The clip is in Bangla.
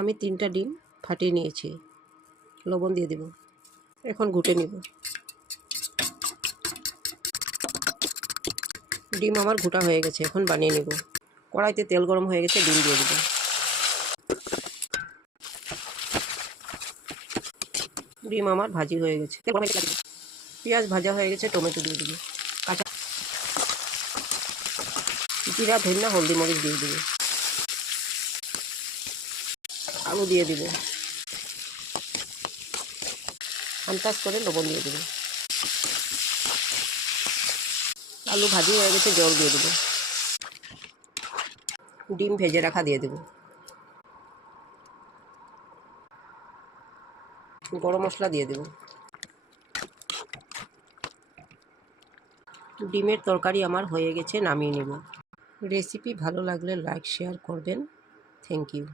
আমি 3টা ডিম ফাটিয়ে নিয়েছি, লবণ দিয়ে দেব। এখন ঘুটে নিব। ডিম আমার ঘুটা হয়ে গেছে, এখন বানিয়ে নেব। কড়াইতে তেল গরম হয়ে গেছে, ডিম দিয়ে দেব। ডিম আমার ভাজি হয়ে গেছে, পেঁয়াজ ভাজা হয়ে গেছে, টমেটো দিয়ে দেব। কাঁচা জিরা, ধনিয়া, হলদি, মরিচ দিয়ে দেব। আলু দিয়ে দেব, আন্দাজ করে লবণ দিয়ে দেব। আলু ভাজি হয়ে গেছে, জল দিয়ে দেব। ডিম ভেজে রাখা দিয়ে দেব। গরম মশলা দিয়ে দেব। ডিমের তরকারি আমার হয়ে গেছে, নামিয়ে নেব। রেসিপি ভালো লাগলে লাইক শেয়ার করবেন। Thank you.